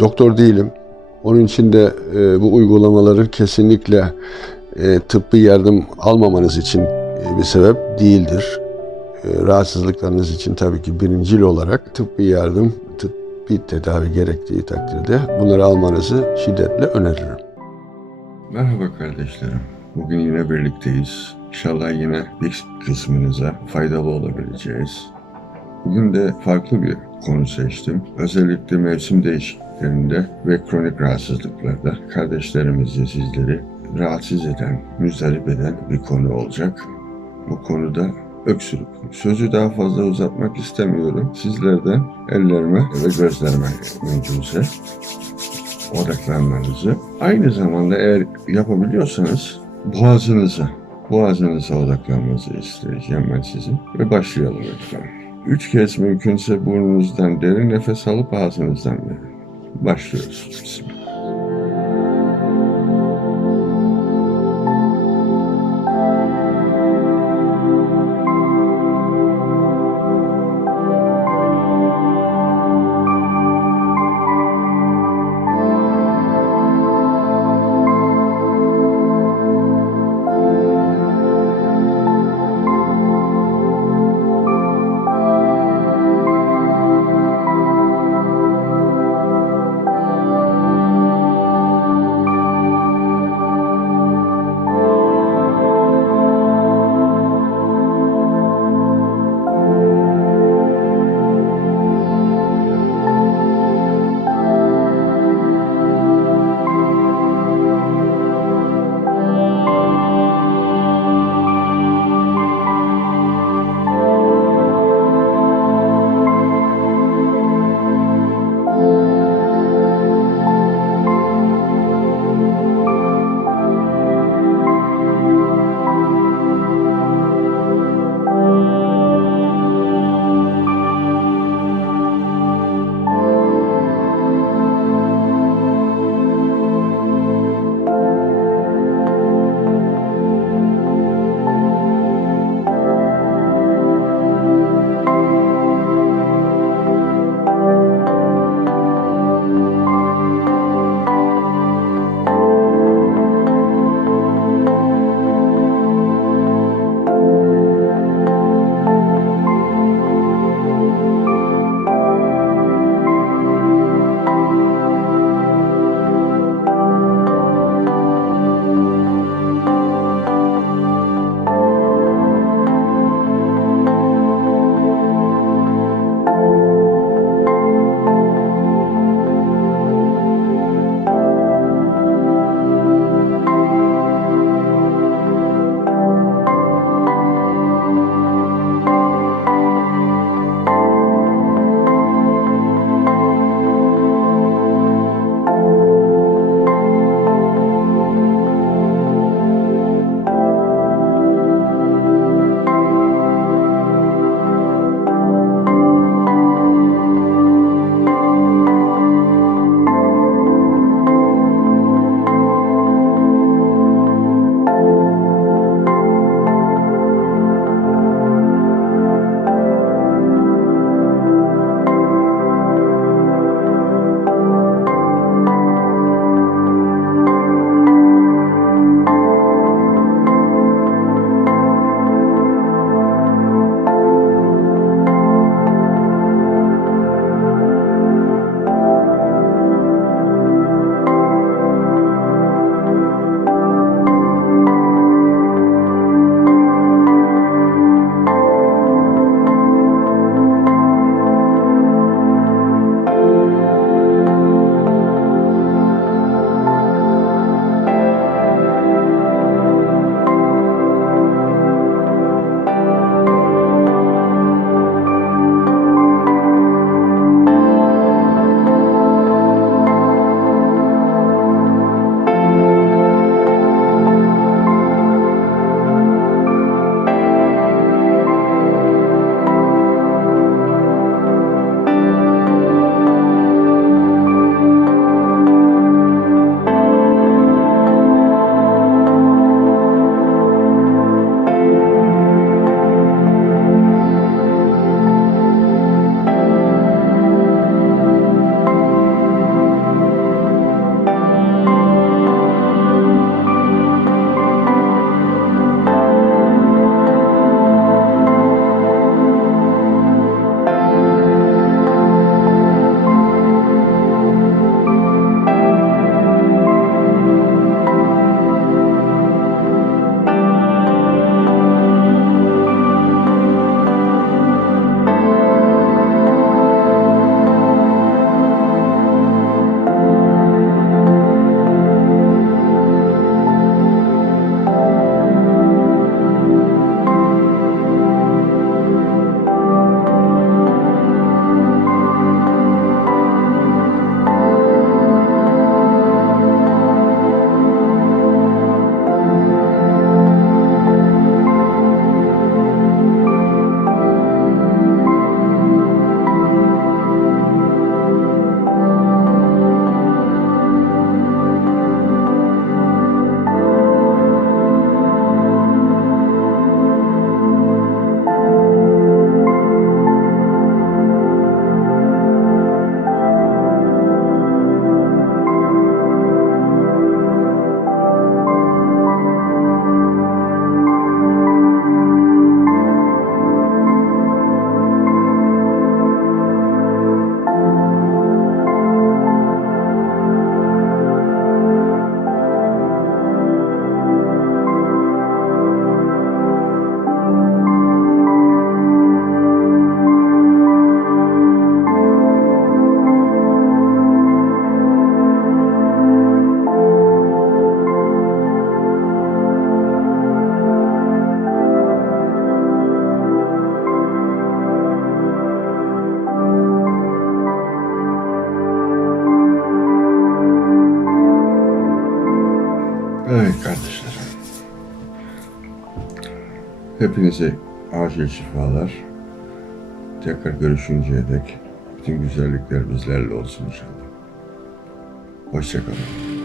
Doktor değilim. Onun için de bu uygulamaları kesinlikle tıbbi yardım almamanız için bir sebep değildir. Rahatsızlıklarınız için tabii ki birincil olarak tıbbi yardım, tıbbi tedavi gerektiği takdirde bunları almanızı şiddetle öneririm. Merhaba kardeşlerim. Bugün yine birlikteyiz. İnşallah yine bir kısmınıza faydalı olabileceğiz. Bugün de farklı bir konu seçtim. Özellikle mevsim değişikliklerinde ve kronik rahatsızlıklarda kardeşlerimizi, sizleri rahatsız eden, müzdarip eden bir konu olacak. Bu konuda öksürük. Sözü daha fazla uzatmak istemiyorum. Sizlerden ellerime ve gözlerime mümkünse odaklanmanızı, aynı zamanda eğer yapabiliyorsanız boğazınıza odaklanmanızı isteyeceğim ben sizin ve başlayalım lütfen. 3 kez mümkünse burnunuzdan derin nefes alıp ağzınızdan verin. Başlıyoruz. Bismillah. Hepinize acil şifalar. Tekrar görüşünceye dek bütün güzellikler bizlerle olsun inşallah. Hoşça kalın.